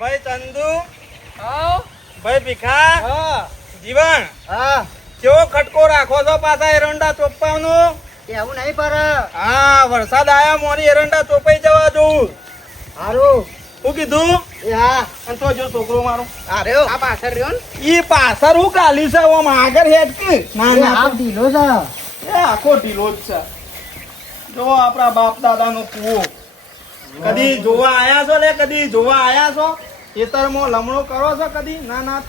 ભાઈ ચંદુ, આવ ભાઈ ભીખા, હા જીવન, હા કેવો ખટકો રાખો છો પાછા એરંડા ચોપવાનો? એવું નહીં પર હા, વરસાદ આયા મોરી એરંડા ચોપાઈ જવા જોઉં. હારું શું કીધું? એ હા અને તો જો છોકરો મારો અરે આ પાછળ રહ્યો ને ઈ પાછળ હું કાલી છે ઓમ આગળ હેડ કે ના એ ના હાફ ઢીલો છે એ આખો ઢીલો જ છે. જો આપણા બાપ દાદાનો કૂવો કદી જોવા આયા છો લે? કદી જોવા આયા છો? ખેતરમાં લમણો કરો છો કદી? ના ના.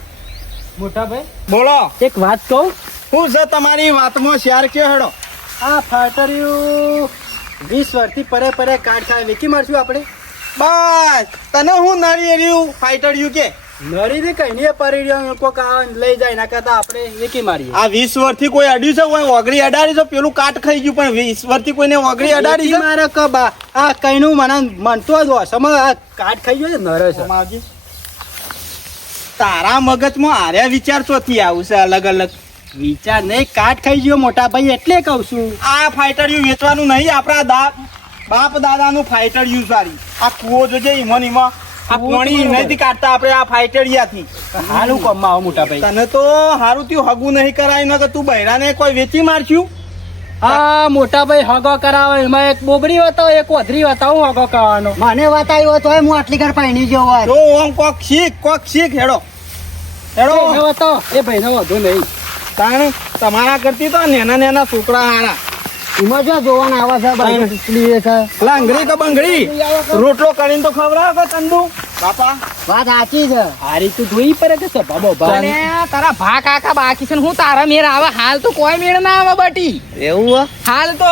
મોટા ભાઈ બોલો, એક વાત કહું શું છે તમારી વાતમાં શેર કે હેડો? આ ફાટરિયું 20 વર્ષથી પરે પરે કાઢ ખાય વેચી મારશું આપણે બસ તને હું નડી રહ્યું ફાઈટર્યું કે નરી ને કઈ નહીં પરી રહ્યો કોક આવે લઈ જાય ના કરતા આપણે વેચી મારીએ આ 20 વર્ષથી કોઈ અડ્યું છે? કોઈ ઓગળી અડાડી છે? પેલું કાટ ખાઈ ગયું પણ 20 વર્ષથી કોઈને ઓગળી અડાડી છે? મારે કબા આ કઈનું મને મનતો જ સમય આ કાઢ ખાઈ ગયો છે નરે છે માવજી, તારા મગજમાં આર્યા વિચાર ચોથી આવું છે અલગ અલગ વિચાર નહીં કાઢ ખાઈ ગયો મોટા ભાઈ એટલે કઉ છું આ ફાઈટર્યું વેચવાનું નહીં. આપણા બાપ દાદાનું ફાઈટર્યું સારી. આ કૂવો જોજે ઈમન ઈમાં આ પાણી નથી કાઢતા આપણે આ ફાઈટરિયાથી. હાલું કમમાં આવો મોટા ભાઈ તને તો હારું થયું હગું નહીં કરાયું, ન કે તું બૈરાને કોઈ વેચી મારશું. હા મોટા ભાઈ હગો કરાવે એમાં એક બોબડી હતો એક ઓધરી હતો હું હગો કરવાનો મને બતાવ્યો તો હું આટલી ઘર પાણી ગયો તો ઓમ કોક શીખ હેડો હેડો. હતો એ ભાઈ નો વધુ નહીં તાણે તમારા કરતી તો નેના નેના છોકરા હારા એમાં જો જોવાના આવા છે ભાઈ છે લાંગડી કે બંગડી રોટલો કરીને તો ખવડાવો કે ચંદુ બાપા? વાત સાચી છે હારી તું જોઈ પડે કે સભા બભા તારા ભા કાકા બાકી છે ને હું તારા મેળ આવે હાલ તો કોઈ મેળ ના આવે બટી એવું હાલ તો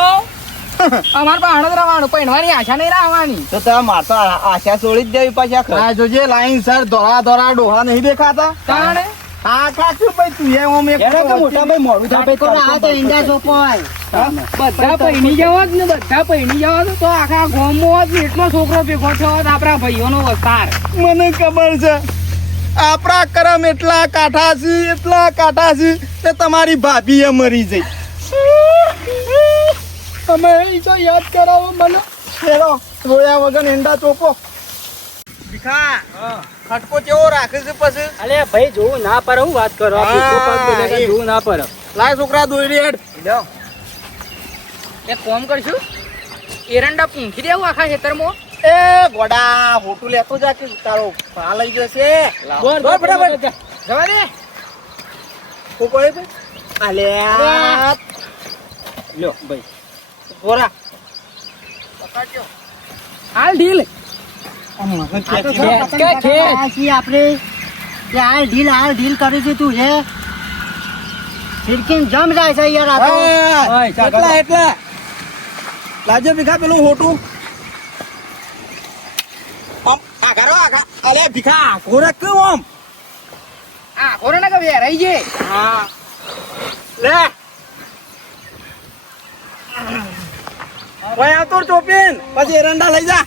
અમાર પાસે હણદ રવાનું પહેરવાની આશા નહીં રાખવાની તો તારા માતા આશા છોડી જ દેવી પાછા. આ જોજે લાઈન સર ધોળા ધોળા ડોહા નહીં દેખાતા? તાણે હા કાચું ભાઈ તું એ ઓમ એક મોટા ભાઈ મોડું થાય તો આ તો ઈંડા ચોપાય બધા પહેણી જવા જ ને બધા પહેણી જવા તો આખા ગામમાં જ એટલો છોકરો ભેગો થયો હોત આપણા ભાઈઓનો વસ્તાર. મને ખબર છે આપણા કરમ એટલા કાઠા છે કે તમારી ભાભી એ મરી જઈ. અમે ઈ તો યાદ કરાવો મને હેરો રોયા વગર એંડા ચોપો. ભીખા ખટકો કેવો રાખે છે પછી? અલે ભાઈ જોવું ના પર હું વાત કરો હા, ભીખો પાક બોલે એ. જોવું ના પર લાય છોકરા દોરી હેડ. એક કોમ કરશું એરંડા પૂંખી દેવું આખા ખેતરમાં. એ ગોડા હોટું લેતો જા કે તારો ભા લઈ જશે. બોલ, બોલ ફટાફટ. જવા દે શું કહે છે? અલ્યા લ્યો ભાઈ ગોરા હાલ ઢીલ આપણે હાલ ઢીલ કરી છે તું છે ફિરકીન જમ જાય છે યાર આ તો એટલા લાજો ભીખા પેલું હોટું આમ આગા અલે ભીખા ગોરખ કેમ આમ? આ કોરોના કે બે રહી છે હા લે ભાઈ આ તો ચોપીન પછી એરંડા લઈ જા.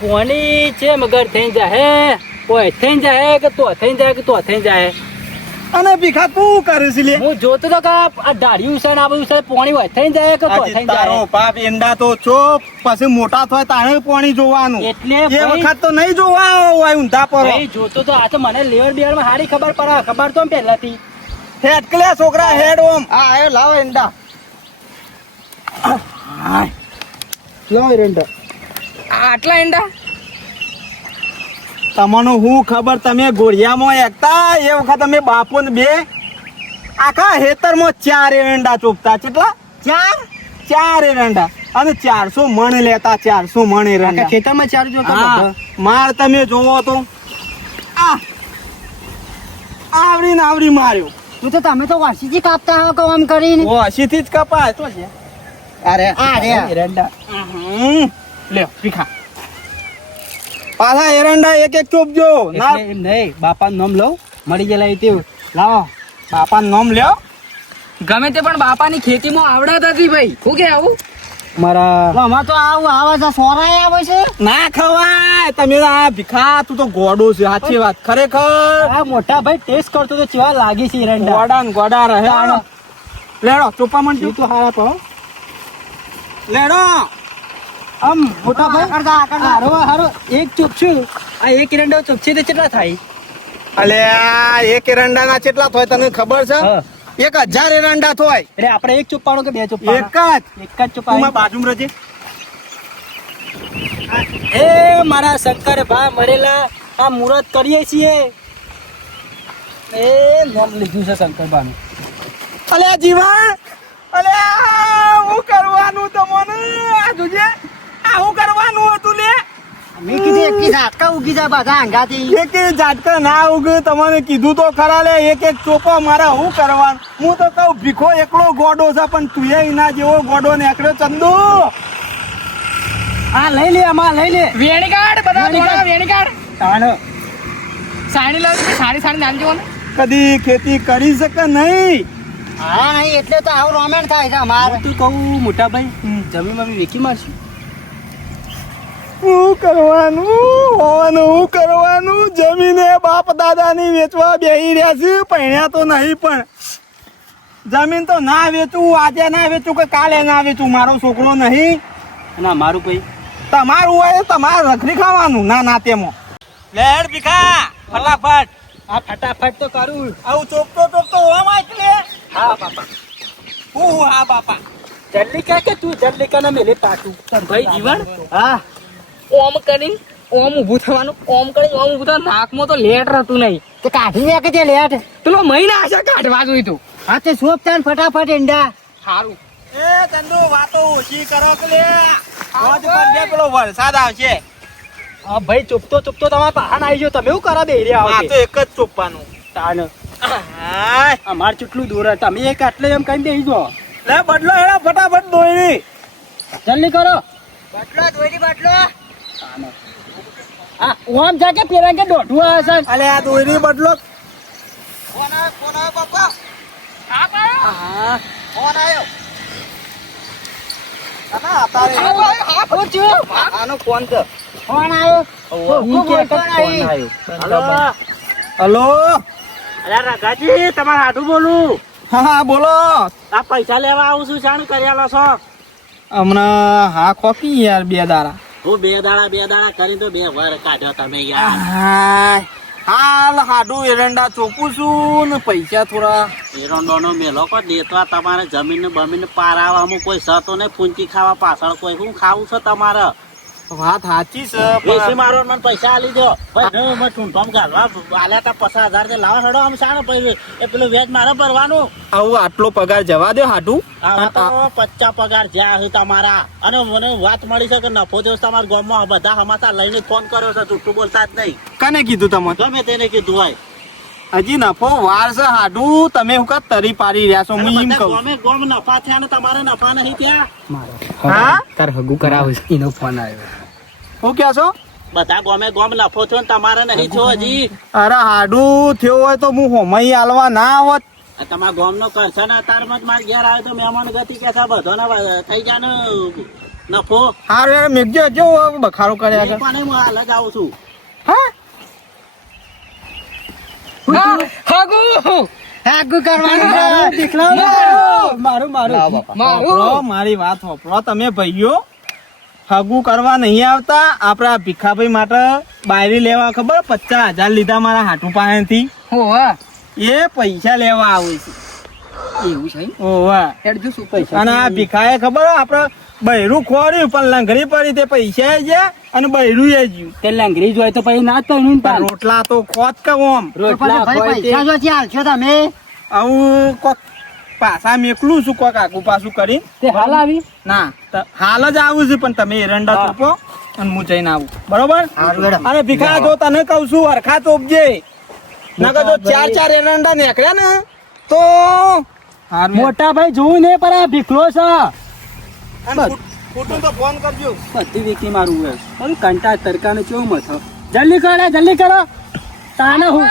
કોની છે મગર થઈ જાય કોઈ થઈ જાય કે તો થઈ જાય કે તો થઈ જાય અને ભીખા તું કરે છે લે? હું જોતો તો કે આ દાઢી ઉસાન આ બધું ઉસાન પોણી હોય થઈ જાય કે તો આજે થઈ તારો જાય બાપ એંડા તો ચોપ પછી મોટા થાય તારે પાણી જોવાનું. એટલે એ ભાઈ- વખત તો નહીં જોવા હોય ઊંધા પર ભાઈ જોતો તો આ તો મને લેવર બેવર માં સારી ખબર પડે ખબર તો પહેલાથી હેડ કે લે છોકરા હેડ ઓમ. હા આયો લાવો એંડા. લાવો એરંડા. આટલા એંડા તમને હું ખબર તમે ગોળિયામાં એકતા એ વખત તમે બાપુ ને બે આખા હેતરમાં 4 એરંડા ચોપતા. કેટલા? 4 એરંડા અને 400 મણ લેતા. 400 મણ એરંડા ખેતરમાં ચાર જો હા, માર તમે જોવો તો આ આવડી માર્યો. તું તો તમે તો વાસીજી કાપતા હો કામ કરીને ઓ હસીથી જ કપાય તો છે. અરે એરંડા લ્યો ભીખા પાછા એરંડા એક ચોપજો. ના એટલે એમ નહીં બાપાનું નામ લઉં મળી ગયેલા તેવું લાવો બાપાનું નામ લ્યો. ગમે તે પણ બાપાની ખેતીમાં આવડત હતી ભાઈ શું કે આવું મારા આમાં તો આવું આવે છે સોરાય આવે છે ના ખવાય તમે આ ભીખા તું તો ગોડો છે. સાચી વાત ખરેખર આ મોટા ભાઈ ટેસ્ટ કરતો તો ચેવા લાગી છે એરંડા ગોડા ને ગોડા રહે. આનો લેડો ચોપા મંડ્યું તો હારા તો લેડો આમ મોટા ભાઈ હારો હારો એક ચોપછું આ એક એરંડો ચોપછી તો કેટલા થાય? અલે આ એક એરંડાના કેટલા થાય તને ખબર છે? હા. 1000 એરંડા થાય. એટલે આપણે એક ચોપાડો કે બે ચોપાડો? એક જ. એક જ તું ચોપાડો. મારા બાજુમાં રહેજે. એ મારા શંકર ભા મળેલા આ મુહૂર્ત કરીએ છીએ. એ નામ લીધું છે શંકર ભાનું. અલે આ જીવન, અલે આ હું કરવાનું તમને? આ જોજે, આ હું કરવાનું હતું લે? મેં કીધું એક ઝાટકા ઉગી જાય બધા આંગાથી. એક ઝાટકા ના ઉગે તમને કીધું તો ખરા લે. એક ચોપો મારે હું કરવાનું? હું તો કહું ભીખો એકલો ગોડો છે પણ તું એના જેવો ગોડો નીકળ્યો ચંદુ. હા લઈ લે આમાં લઈ લે. વેણી કાઢ બધા વેણી કાઢ. થોડા વેણી કાઢ. તાણ સાડી લાવ સાડી નામ જેવો ને. કદી ખેતી કરી શકે નહીં. હા નહીં એટલે તો આવું રોમેન્ટ થાય છે અમારે. તું કહું મોટા ભાઈ જમીન મમ્મી વેચી મારશું. શું કરવાનું હોવાનું? શું કરવાનું? જમીને બાપ દાદાની વેચવા બેહી રહ્યા છે. પૈણ્યા તો નહીં પણ જમીન તો ના વેચું, આજે ના વેચું કે કાલે ના વેચું. મારો છોકરો નહીં. ના મારું કઈ તમારું હોય તમારે રખડી ખાવાનું. ના ના તેમાં લેડ ભીખા ફટાફટ. આ ફટાફટ તો કરું. આવું ચોકતો ઓમ એટલે હા બાપા. હું હા બાપા. જલ્દી કે તું જલ્દી કે મેલે પાટું. ભાઈ જીવન હા ઓમ કરીને ઓમ ઊભું થવાનું, ઓમ કરીને ઓમ ઊભું થવાનું. નાકમાં તો લેટ રહેતું નહીં. તે કાઢી નાખે તે લેટ. પેલો મહિના આશા કાઢવા જોઈ તું. હા તે સોપ તાન ફટાફટ ઈંડા. સારું. એ ચંદુ વાતો ઓછી કરો કે લે. રોજ કરજે, પેલો વરસાદ આવશે. હા ભાઈ ચૂપતો તમારા પહાણ આવી ગયો. તમે શું કરા બે રહ્યા આ તો એક જ ચોપવાનું. તાન હાય. અમાર કેટલું દૂર હે. તમે એક આટલે એમ કઈ બેસી જો. લે બદલો હેડા ફટાફટ દોયડી. જલ્દી કરો. બદલો દોયડી બદલો. હા ઓમ જા કે પેલા કે દોઢું આવે છે. અલે આ દોયડી બદલો. ફોન આવ્યો બાપા. હા ફોન આવ્યો. ના અતારે આનો ફોન છે. ફોન આવ્યો. ઈ કે ફોન આવ્યો. હલો. અરે રઘાજી તમારે હાડું બોલું. હા બોલો. આ પૈસા લેવા આવું છું. શાણ કર્યા છો? હમણાં હા કોફી યાર 2 દાડા. હું 2 દાડા કરી તો 2 વાર કાઢ્યો તમે યાર. હાય. હાલ હાડું એરંડા ચોપું છું ને પૈસા થોડા. એરંડોનો મેલો કો દેતવા તમારે જમીન બમીન પારાવામાં કોઈ સતો ને પૂંચી ખાવા પાછળ કોઈ શું ખાવું છે તમારે? વાત સાચી છે વેચી મારો મને પૈસા આલી દો. ભાઈ મેં ટૂંટામ ગાલવા આલ્યા તા 50,000 જે લાવા હેડો આમ સાનો પૈ એ પેલું વેચ મારે ભરવાનું. આવું આટલો પગાર જવા દે હાડું. આ તો 50 પગાર જ્યાં છે તમારા. અને મને વાત મળી છે કે નફો દિવસ તમારા ગામમાં બધા હમાતા લઈને ફોન કર્યો છે. જૂઠું બોલતા જ નહીં. કને કીધું તમને? ગમે તેને કીધું હોય. હજી નફો વાર છે હાડું. તમે હું કા તરી પાડી રહ્યા છો? હું એમ બધા કહું. ગામે ગામ નફા થયા ને તમારે નફા નહીં થયા. હા તાર હગું કરાવું છે એનો ફોન આવ્યો. હું ક્યાં છો? બધા ગામે ગામ નફો થયો ને તમારે નહીં થયો હજી. અરે હાડું થયો હોય તો હું હોમઈ આલવા ના આવત. આ તમારા ગામ નો કરશે ને અતારમાં જ મારે ઘેર આવે તો મહેમાન ગતિ કે બધો ને થઈ જાય ને નફો. હાર યાર મેઘજો જો બખારો કર્યા છે. પણ હું હાલ જ આવું છું. હા આગુ કરવાનું મારું હોપળો, મારી વાત હોપળો તમે ભાઈઓ. હગું કરવા નહીં આવતા. આપડા ભીખાભાઈ માટે બાયરી લેવા ખબર 50,000 લીધા મારા હાટુ પાસેથી. એ પૈસા લેવા આવે છે. એવું છે ઓવા. હેડ જો શું પૈસા. અને આ ભીખાએ ખબર આપડે બૈરું ખોર્યું પણ લંગરી પડી તે પૈસા ગયા અને બૈરું એ જ્યું. તે લાંગરી જોય તો પછી ના જ પહેર્યું ને પણ રોટલા તો ખોત કે ઓમ રોટલા ખોય તે. તમે આવું કોક પાછા મેકલું છું કોક આગુ પાછું કરી. તે હાલ આવી. ના હાલ જ આવું છું પણ તમે એરંડા ચોપો અને હું જઈને આવું બરોબર. અને ભીખા જો તને કઉ છું હરખા ચોપજે. નકર જો 4 એરંડા નીકળ્યા ને તો મોટા ભાઈ જોવું ને પર આ ભીખલો છે. ખોટું તો ફોન કરજો. બધી વીકી મારું હોય પણ કંટા તરકા ને કેવું મથો. જલ્દી કરો તાને હું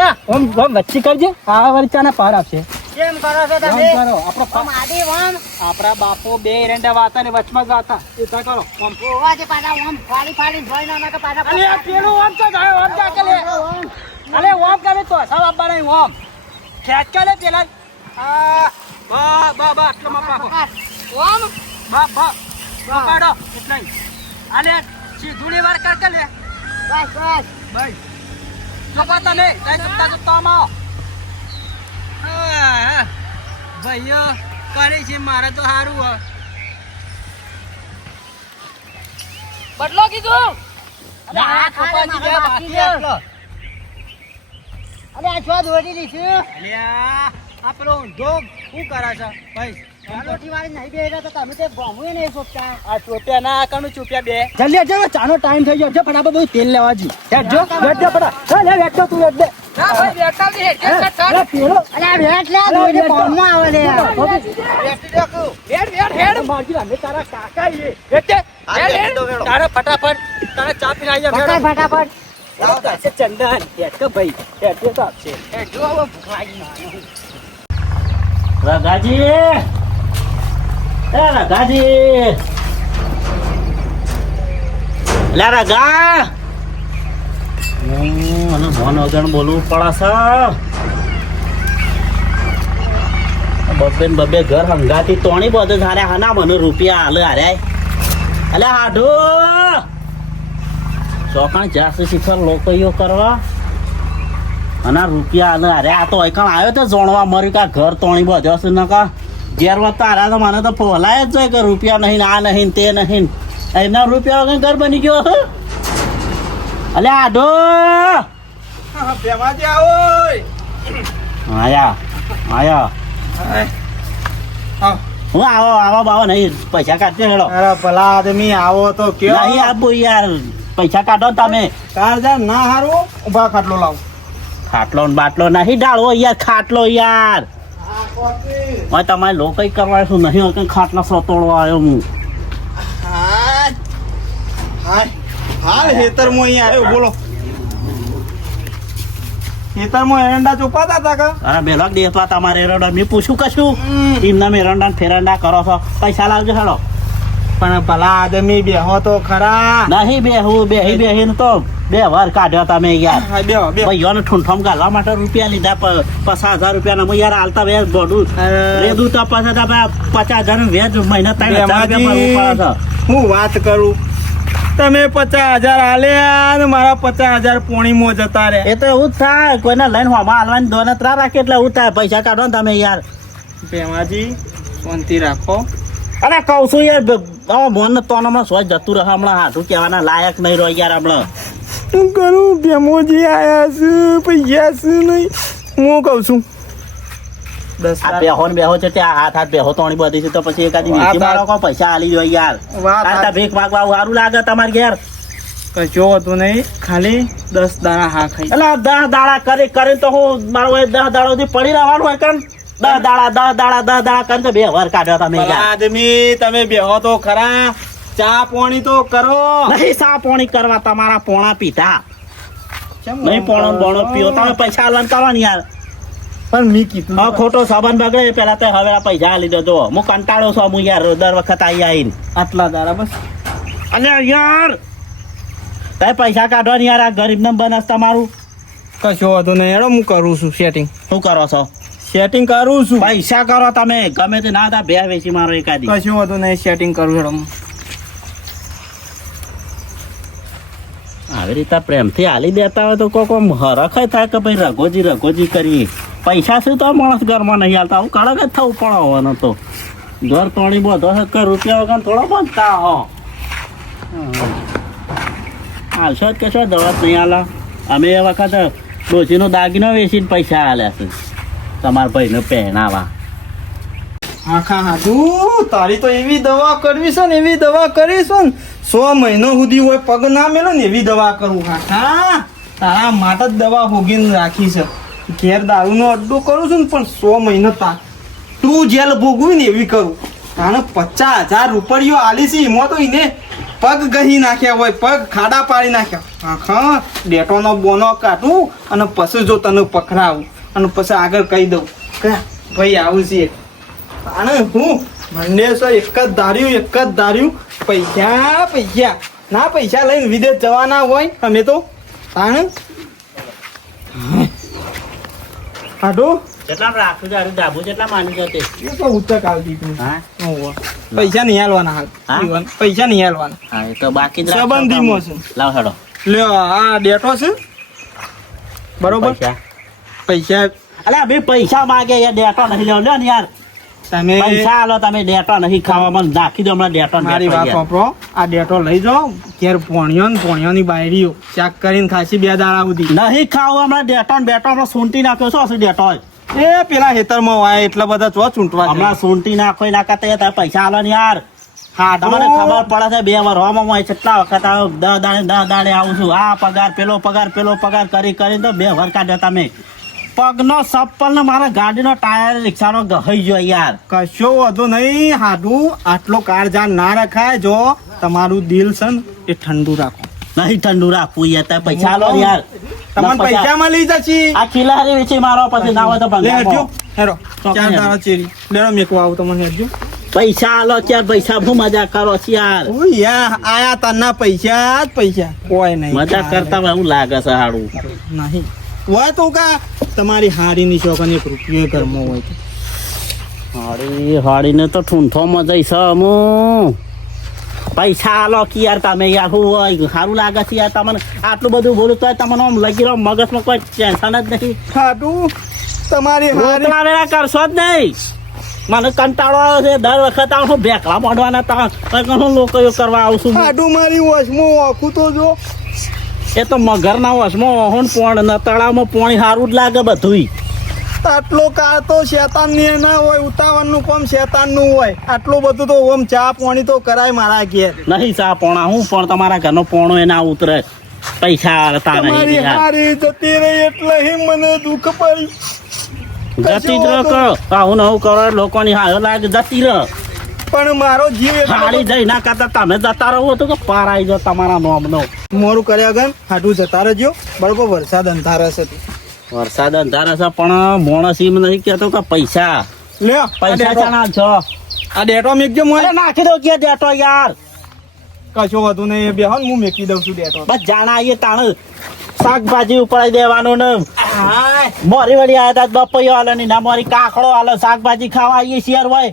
એ ઓમ વચ્ચે કરજે. આ વરચાના પાર આપશે. કેમ કરો છો ઓમ તમે? કરો આપણો આડી વામ આપણા બાપો 2 એરંડા વાતા ને વચમાં જ વાતા એ તા કરો ઓમ. ઓવા જે પાડા ઓમ ફાડી જોઈ ના કે પાડા અલે આ પેલું ઓમ તો જાય ઓમ જા કે લે. અલે ઓમ કરે તો સાવ આપવા નહીં ઓમ ખેંચ કે લે પેલા. બા આટલો માં પાકો ઓમ બાપ બાપ પકડો એટલે આલે સીધુની વાર કર કે લે બસ બસ ભાઈ ચોપા તમે કઈ ચૂકતા ચૂકતા આમાં ભાઈઓ કરે છે મારે તો સારું હ બદલો કીધું અરે આ કપાજી ખાને બાકી મારે આટલો. અરે આ છો દોરી લીધું અલ્યા આ પેલો ઊંધો શું કરે છે ભાઈ રોટી વાળી નહીં બેહ્યા તો તમે તે ભોમું નહીં સોચતા આ ચોપ્યા ના કણું ચોપ્યા બે જલ્દી હટજો ચાનો ટાઈમ થઈ ગયો છે ફટાફટ બધું તેલ લેવા જી હેડજો હેડજો ફટા લે હેડજો તું હેડ દે ના ભાઈ બેઠા દે હેડ અરે પેલો અરે આ વેટ લે આ દોરી ભોમું આવે લે યાર હેડ મારજી અમે તારા કાકા એ હેડ હેડ તારે ફટાફટ તારે ચા પીને આવી જા ફટાફટ ચંદન હેડ કે ભાઈ હેડ તો આપશે હેડ જો હવે ભૂખ લાગી ના રઘાજી એ રઘાજી લે રઘા મને ફોન વગર બોલવું પડે છે બબે ને બબે ઘર હંગાથી તોણી બધું હારે હાના મને રૂપિયા હાલે હારે અલે હાડો ચોકણ જાસુ શિખર લોકઈઓ કરવા અને રૂપિયા હાલે હારે આ તો એકણ આવ્યો તો જોણવા મર્યું કે ઘર તોણી બધો છે ને કા ઘેર વખત તારા તો મને તો ફોલાય જ જાય કે રૂપિયા નહીં આ નહીં તે નહીં એમના રૂપિયા વગર ઘર બની ગયો હે અલે આડો બેમાજી આવો આયા આયા હું આવો બાવો નહીં પૈસા કાઢજો હેડો અરે ભલા આદમી આવો તો કયો નહીં આપું યાર પૈસા કાઢો તમે કારજા ના હારું ઉભા ખાટલો લાવ ખાટલો ને બાટલો નહીં ડાળવો યાર ખાટલો યાર હવે તમારે લોકો કરવા શું નહીં હોય ખાટલા સતોડો આવ્યો હું હાય હાય હેતરમાં અહીંયા આવ્યો બોલો હેતરમાં એરંડા ચોપાતા હતા કા અરે બેલો દેવા તમારે એરંડા મેં પૂછ્યું કશું એમના મેરંડા ફેરંડા કરો છો પૈસા લાવજો હેડો પણ ભલા આદમી બેહો તો ખરા નહીં બેહીને તો બે વાર કાઢ્યો તમે યાર હા બેહો બેહો ભાઈઓને ઠૂંઠમ ગાલવા માટે રૂપિયા લીધા 50,000 રૂપિયા યાર હાલતા વેજ બોડું રેદું તો પછી તમે 50,000 વેજ મહિના 3,000 રૂપિયા ભરવું પડે છે હું વાત કરું તમે 50,000 આલ્યા ને મારા 50,000 પોણીમાં જતા રે એ તો એવું જ થાય કોઈને લઈને હોમાં હાલવાની દોનતરા રાખે એટલે એવું થાય પૈસા કાઢો ને તમે યાર ભેમાજી શાંતિ રાખો અરે કહું છું યાર મોન તો હમણાં સોચ જતું રહે હમણાં હાથું કહેવાના લાયક નહીં રહ્યો યાર હમણાં શું કરું ભેમોજી આયા છે પૈસા છે નહીં હું કહું છું 10 આ બેહો ને બેહો છે ત્યાં હાથ બેહો તોણી બધી છે તો પછી એકાદી વીટી મારો કોઈ પૈસા આલી જોઈએ યાર વાત આ ભીખ માગવા સારું લાગે તમારે ઘેર કશો હતું નહીં ખાલી 10 દાણા હા ખાઈ એટલે 10 દાડા કરી તો હું મારો 10 દાડા સુધી પડી રહેવાનું હોય કણ 10 દાડા કરીને તો બે વાર કાઢ્યો તમે યાર આદમી તમે બેહો તો ખરા ચા પાણી તો કરો નહીં સા પોણી કરવા તમારા પોણા પીધા નહીં પોણો બોણો પીઓ તમે પૈસા આલવાનું કરો ને યાર પણ મી કીધું હવે ખોટો સાબન બગડે પેલા તો હવે આ પૈસા આલી દેજો હું કંટાળો છું હું યાર દર વખત આવીને આટલા દાડા બસ અને યાર તે પૈસા કાઢો ને યાર આ ગરીબ ને બનસ તમારું કશો હતું નહીં હેડો હું કરું છું સેટિંગ શું કરો છો સેટિંગ કરું છું પૈસા કરો તમે ગમે તે ના હતા બે વેચી મારો એકાદી કશું હતું નહીં સેટિંગ કરું હેડો આવી રીતે પ્રેમથી હાલી દેતા હોય તો કોક હરખ થાય કે ભાઈ રઘોજી કરીએ પૈસા શું તો માણસ ઘરમાં નહીં હાલતા હું કડક જ થવું પડે હોવાનો તો ઘર તોડી બધો છે કે રૂપિયા વગર થોડો બનતા હો હાલશો જ કશો દવા નહીં હાલા અમે એ વખત ડોશીનો દાગીનો વેચીને પૈસા હાલ્યા છે તમારા ભાઈને પહેરાવા આખા હાથું તારી તો એવી દવા કરવી છે ને એવી દવા કરીશું ને 100 મહિનો સુધી હોય પગ ના મેલો ને એવી દવા કરું હા તારા માટે જ દવા હોગીને રાખી છે ઘેર દારૂનો અડ્ડો કરું છું ને પણ 100 મહિનો તું જેલ ભોગવી ને એવી કરું તાણે 50,000 રૂપિયો આલી છે એમાં તો એને પગ ગહી નાખ્યા હોય પગ ખાડા પાડી નાખ્યા આખા ડેટોનો બોનો કાઢું અને પછી જો તને પકડાવું અને પછી આગળ કહી દઉં કે ભાઈ આવું છે તાણે હું મને એક જ ધાર્યું પૈસા ના પૈસા લઈને વિદેશ જવાના હોય અમે તો તાણે હાડો કેટલા રાખ્યું તારું ડાબુ કેટલા માની ગયો તે એ તો ઉતક આવતી તું હા ઓહો. પૈસા નહીં હાલવાના હાલ હા? ઈવન પૈસા નહીં હાલવાના હા એ તો બાકી જ રાખજો. સંબંધીમાં છે. લાવ હેડો લ્યો આ ડેટો છે બરોબર પૈસા પૈસા અલ્યા બે પૈસા માગે યાર ડેટો નહીં લેવો લ્યો ને યાર તમે પૈસા આલો તમે ડેટો નહીં ખાવામાં નાખી દો હમણાં ડેટો મારી વાત વાપરો આ ડેટો લઈ જાઓ ઘેર પોણિયોની બાયરીઓ ચાક કરીને ખાસી 2 દાડા સુધી નહીં ખાવું હમણાં ડેટો ને બેટો હમણાં સૂંટી નાખ્યો શું હશે ડેટો એ પેલા ખેતરમાં વાય એટલા બધા ચો ચૂંટવા છે. હમણાં સૂંટી નાખો એના કરતા તારે પૈસા આલો ને યાર હા તમને ખબર પડે છે 2 વર્ષમાં હું કેટલા વખત આવો 10 દાડે આવું છું આ પગાર પેલો પગાર કરી કરીને તો 2 વર કાઢ્યો તમે પગનો ચપ્પલ ને મારા ગાડીનો ટાયર રિક્ષાનો ગહાઈ ગયો યાર કશો વધુ નહીં હાડું આટલો કાળજાન ના રખાય જો તમારું દિલ છે ને એ ઠંડુ રાખો નહીં ઠંડુ રાખવું યાર તારે પૈસા આલો ને યાર તમને પૈસામાં લઈ જશે આ ખિલારી વેચી મારો પછી ના હોય તો લે હેડજો ભંગાર હેરો ચોક 4 ને દાડા ચેરી લેડો મેકવા આવું તમને હેડજો પૈસા આલો યાર પૈસા શું મજા કરો છો યાર ઓ યા આયા તના પૈસા જ પૈસા કોઈ નહીં મજા કરતા હોય એવું લાગે છે હાડું નહીં હોય તો કા તમારી હારીની શોખન 1 રૂપિયો ઘરમાં હોય તો હાડીને તો ઠૂંઠોમાં જઈશ હું પૈસા આલો કે યાર તમે યાર હું હોય સારું લાગે છે યાર તમને આટલું બધું બોલું તો તમને આમ લગી રહ્યો મગજમાં કોઈ ટેન્શન જ નહીં હાડું તમારી હારી રોટલા વેળા કરશો જ નહીં મને કંટાળો આવે છે દર વખત આવું ભેકલા મોડવાના તમે લોકો કરવા આવશું હાડું મારી વશમાં ઓખું તો જો એ તો મગરના વસમાં ઓહણ પોણ ને તળાવમાં પોણી સારું જ લાગે બધું આટલો કાળ તો શેતાન ની ના હોય ઉતાવળનું કામ શેતાનનું હોય આટલું બધું તો ઓમ ચા પાણી તો કરાય મારા ઘેર નહીં ચા પોણા હું પણ તમારા ઘરનો પોણો એ ના ઉતરે પૈસા આલતા તમારી નહીં યાર. હારી જતી રહી એટલે હી મને દુઃખ પડી જતી જ રહો કરો આવું ને આવું કરો લોકોની હારો લાગે જતી રહો પણ મારો જીવ હારી જઈ ના કરતા તમે જતા રહો તો કે પાર આવી જાઓ તમારા નોમનો મોરું કર્યા ગન હાડું જતા રહેજો બરોબર વરસાદ અંધારસ હતી વરસાદ અંધારા છે પણ મોણસ એમ નહીં કહેતો કે પૈસા લ્યો પૈસા ચાના છો આ ડેટો મેકજો મોય અરે નાખી દો કે દેતો યાર કશો વધુ નહીં બેહો ને હું મેકી દઉં છું ડેટો બસ જાણા આવીએ તાણ શાકભાજી ઉપાડી દેવાનું ને હાય મોરી વળી આવ્યા હતા બપૈયો હાલે ની ના મોરી કાકડો હાલે શાકભાજી ખાવા આવીએ શિયાર હોય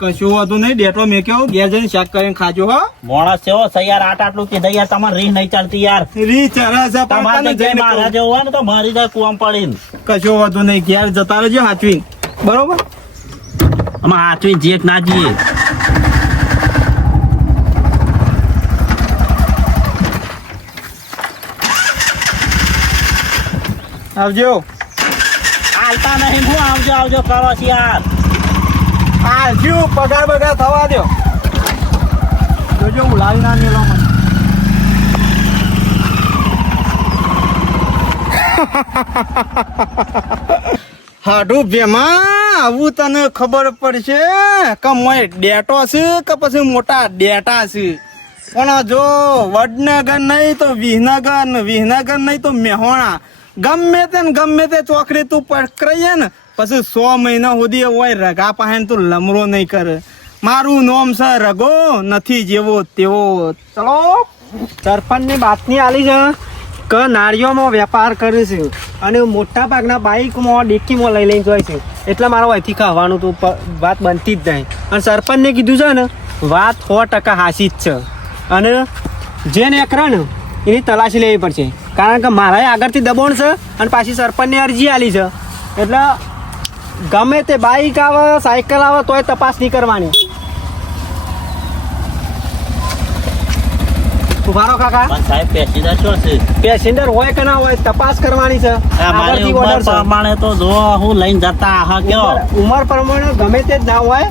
કશો વધુ નહીં ડેટો મેક્યો ઘેર જઈને શાક કરીને ખાજો હો મોણસ છે હો યાર આટલું કીધું યાર તમારે રીહ નહીં ચાલતી યાર રી ચરસ તમારે જઈ મારા જેવું હોય ને તો મારી જાય કુવામ પડીને કશો વધુ નહીં ઘેર જતા રહેજો હાચવીને બરોબર આમાં હાથવી જેક ના જઈએ આવજો હાલતા નહીં હું આવજો આવજો કરો છો યાર આવજો પગાર બગાર થવા દો જોજો ઉલાવી ના મેલો મને હાડું બેમાં આવું તને ખબર પડશે કે મોય ડેટો છે કે પછી મોટા ડેટા છે પણ જો વડનગર નહીં તો વિહનગર ને વિહનગર નહીં તો મેહોણા ગમે તે ચોકડી તું પકડાઈએ ને પછી 100 મહિના સુધી હોય રગા પાસે તું લમરો નહીં કરે મારું નામ છે રગો નથી જેવો તેવો ચલો સરપંચની બાતમી આલી છે કે નાળિયોમાં વેપાર કરે છે અને મોટા ભાગના બાઇકમાં ડિક્કીમાં લઈ લઈને જાય છે એટલે મારો અહીંથી ખાવાનું તો વાત બનતી જ નહીં અને સરપંચને કીધું છે ને વાત 100% હાસી જ છે અને જે નેકરે ને એની તલાશી લેવી પડશે કારણ કે મારા આગળથી દબાણ છે અને પાછી સરપંચની અરજી આલી છે એટલે ગમે તે બાઇક આવે સાયકલ આવે તોય તપાસ નહીં કરવાની. ઉભારો કાકા, પણ સાહેબ પેસીદાર શું છે પેસેન્જર હોય કે ના હોય તપાસ કરવાની છે. મારી આગળથી ઉંમર order છે. પ્રમાણે તો જો હું લઈને જતા હા કયો ઉંમર પ્રમાણે ગમે તે જ ના હોય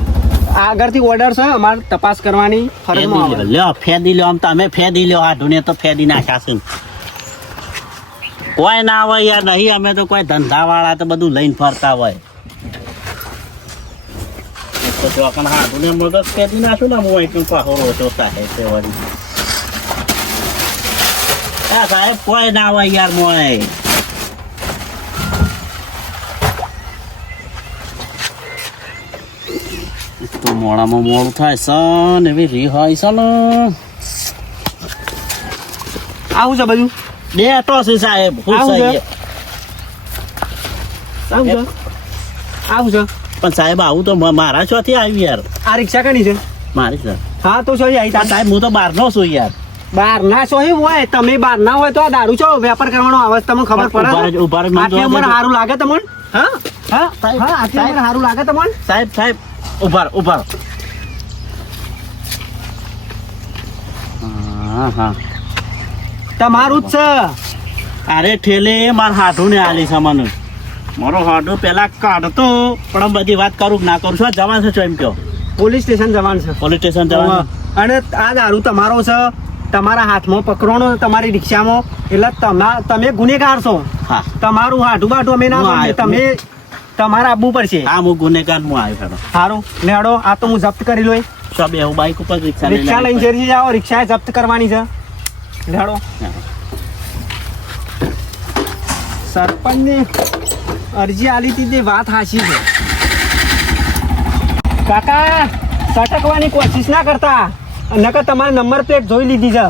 આગળથી ઓર્ડર છે અમારે તપાસ કરવાની ફરજમાં આવે. લ્યો ફેદી લ્યો આમ તમે ફેદી લ્યો આ ઢૂને તો ફેદી નાખ્યા છે કોઈ ના હોય યાર નહીં અમે તો કોઈ ધંધા વાળા તો બધું લઈને ફરતા હોય તો ચોકન હા ઢૂને મગજ ફેદી નાખ્યું ને હું એકદમ પાહો ઓછો સાહેબ તે વળી હા સાહેબ કોઈ ના હોય યાર મોય તો મોડામાં મોડું થાય સન એવી રી હોય છે ને આવું છે બધું ડેટો છે સાહેબ હું આવું છે? સાહેબ આવું છે? આવું છે પણ સાહેબ આવું તો મારા શોથી આવ્યું યાર આ રિક્ષા કની છે મારી સર હા તો શું આવી પણ સાહેબ હું તો બહારનો છું યાર બહાર ના છો હોય તમે બહાર ના હોય તો આ દારૂ છો વેપાર કરવાનો આવે છે, તમને ખબર પડે ઉભા રહો, મને આટલી જોવા ઉંમર દેજો. સારું લાગે તમને હા હા સાહેબ, હા આટલી ઉંમર સારું લાગે તમને સાહેબ ઉભા રહો. હા તમારું જ છે અરે ઠેલે માર હાડું ને આલી છે મને મારો હાડું પેલા કાઢતો પણ બધી વાત કરું કે ના કરું શું જવાનું છે શું એમ કહો પોલીસ સ્ટેશન જવાનું છે પોલીસ સ્ટેશન જવાનું અને આ દારૂ તમારો છે, તમારા હાથમાં પકડવાનો છે, તમારી રિક્ષામાં, એટલે તમે ગુનેગાર છો. હા તમારું હાડું બાટું અમે ના હું ગમે. આવ્યો. તમે તમારે આપવું પડશે. હા હું ગુનેગાર હું આવ્યો હેડો સારું લેડો, આ તો હું જપ્ત કરી લઉં. શું બે હું બાઈક ઉપર રિક્ષા લઈને જરી જાઓ, રિક્ષા જપ્ત કરવાની છે. લેડો. સરપંચની અરજી આલી હતી તે વાત હાચી છે. કાકા સટકવાની કોશિશ ના કરતા, નકર તમારે નંબર પ્લેટ જોઈ લીધી છે.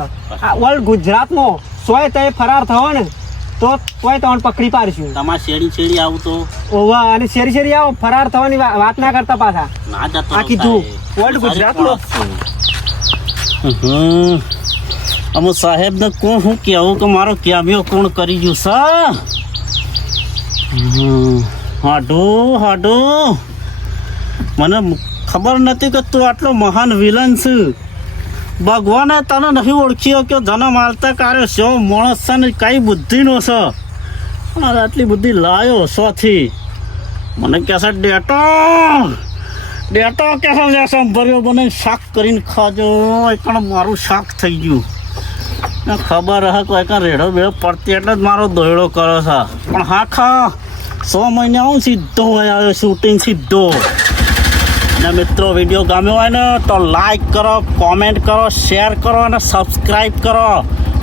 આ ઓલ ગુજરાતમાં સોય તે ફરાર થયો ને તો તોય તમને પકડી પાડશું. તમારે શેડી આવું તો ઓવા અને શેરી આવો, ફરાર થવાની વાત ના કરતા પાછા. ના જતો આ કીધું ઓલ્ડ ગુજરાતમાં. અમુ સાહેબ ને કોણ હું કેવું કે મારો કેમ્યો કોણ કરી ગયું છે. હાડું મને ખબર નથી કે તું આટલો મહાન વિલન છે. ભગવાને તને નથી ઓળખ્યો કે જન્મ આલતા કાર્યો શો માણસ છે ને કઈ બુદ્ધિનો છે, પણ આટલી બુદ્ધિ લાયો શોથી. મને કહે છે ડેટો કે લેસન ભર્યો બને શાક કરીને ખાજો. પણ મારું શાક થઈ ગયું. ખબર હે કોઈ કાં રેડો બેડો પડતી એટલે જ મારો દોયડો કરો છે. પણ હા ખા 100 મહિને આવું સીધો આવ્યો શૂટિંગ સીધો. અને મિત્રો વિડીયો ગમ્યો હોય ને તો લાઈક કરો, કોમેન્ટ કરો, શેર કરો અને સબસ્ક્રાઈબ કરો.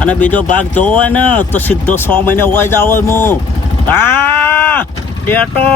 અને બીજો ભાગ જોવો હોય ને તો સીધો 100 મહિને હોય જ આવો હું. હા ડેટો.